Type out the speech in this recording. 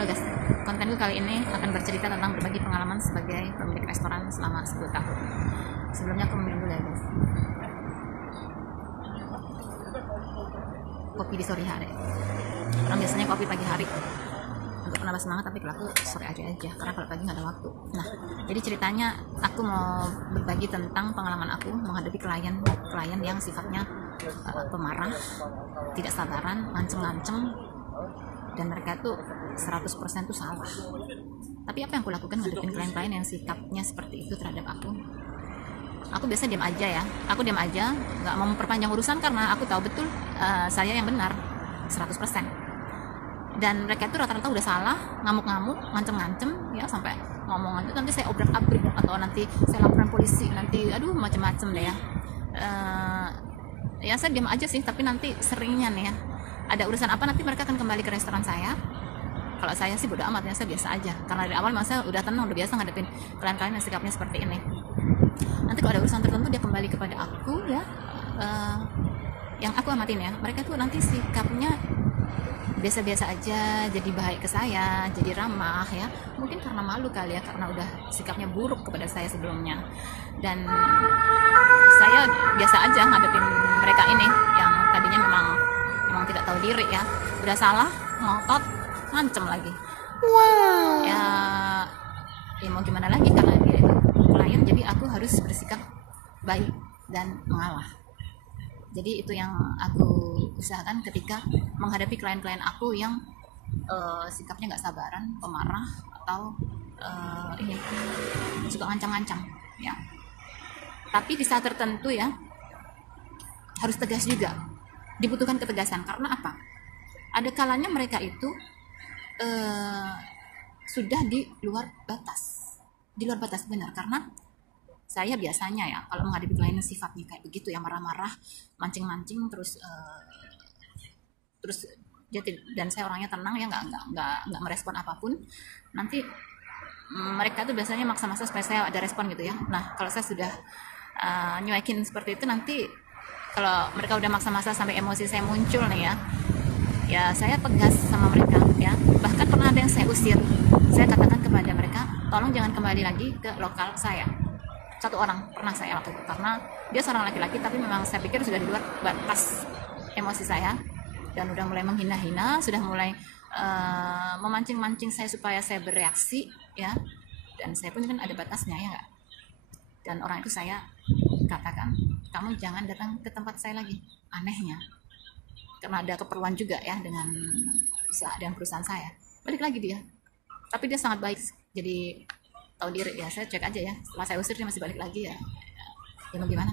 Halo guys, kontenku kali ini akan bercerita tentang berbagi pengalaman sebagai pemilik restoran selama 10 tahun. Sebelumnya aku minum dulu ya guys. Kopi di sore hari. Orang biasanya kopi pagi hari untuk menambah semangat, tapi kalau aku sore aja karena kalau pagi nggak ada waktu. Nah, jadi ceritanya aku mau berbagi tentang pengalaman aku menghadapi klien yang sifatnya pemarah, tidak sabaran, ngancem-ngancem, dan mereka tuh 100% tuh salah. Tapi apa yang aku lakukan ngadepin klien-klien yang sikapnya seperti itu terhadap aku? Aku biasa diam aja ya. Aku diam aja, nggak mau memperpanjang urusan karena aku tahu betul saya yang benar 100%. Dan mereka itu rata-rata udah salah, ngamuk-ngamuk, ngancem-ngancem ya, sampai ngomong aja nanti saya obrak-abrik atau nanti saya laporan polisi, nanti aduh macam-macam deh ya. Ya saya diam aja sih, tapi nanti seringnya nih ya, ada urusan apa nanti mereka akan kembali ke restoran saya. Kalau saya sih bodo amat ya, saya biasa aja karena dari awal masa udah tenang, udah biasa ngadepin klien-klien yang sikapnya seperti ini. Nanti kalau ada urusan tertentu dia kembali kepada aku ya, yang aku amatin ya, mereka tuh nanti sikapnya biasa-biasa aja, jadi baik ke saya, jadi ramah ya, mungkin karena malu kali ya, karena udah sikapnya buruk kepada saya sebelumnya. Dan saya biasa aja ngadepin mereka ini yang tadinya memang tidak tahu diri ya, udah salah ngotot, ngancem lagi. Wow. Ya mau gimana lagi, karena dia itu klien, jadi aku harus bersikap baik dan mengalah. Jadi itu yang aku usahakan ketika menghadapi klien-klien aku yang sikapnya nggak sabaran, pemarah, atau ini suka ngancam-ngancam ya. Tapi di saat tertentu ya harus tegas juga, dibutuhkan ketegasan. Karena apa? Ada kalanya mereka itu sudah di luar batas benar. Karena saya biasanya ya kalau menghadapi klien yang sifatnya kayak begitu ya, marah-marah, mancing-mancing, terus dan saya orangnya tenang ya, nggak merespon apapun. Nanti mereka tuh biasanya maksa-maksa supaya saya ada respon gitu ya. Nah, kalau saya sudah nyuekin seperti itu, nanti kalau mereka udah maksa-maksa sampai emosi saya muncul nih ya saya tegas sama mereka ya. Bahkan pernah ada yang saya usir. Saya katakan kepada mereka, tolong jangan kembali lagi ke lokal saya. Satu orang pernah saya waktu itu, karena dia seorang laki-laki, tapi memang saya pikir sudah di luar batas emosi saya dan udah mulai menghina-hina, sudah mulai memancing-mancing saya supaya saya bereaksi ya. Dan saya pun kan ada batasnya ya nggak. Dan orang itu saya katakan, kamu jangan datang ke tempat saya lagi. Anehnya, karena ada keperluan juga ya dengan usaha dan perusahaan saya, balik lagi dia. Tapi dia sangat baik, jadi tahu diri ya. Saya cek aja ya, setelah saya usir dia masih balik lagi ya mau gimana.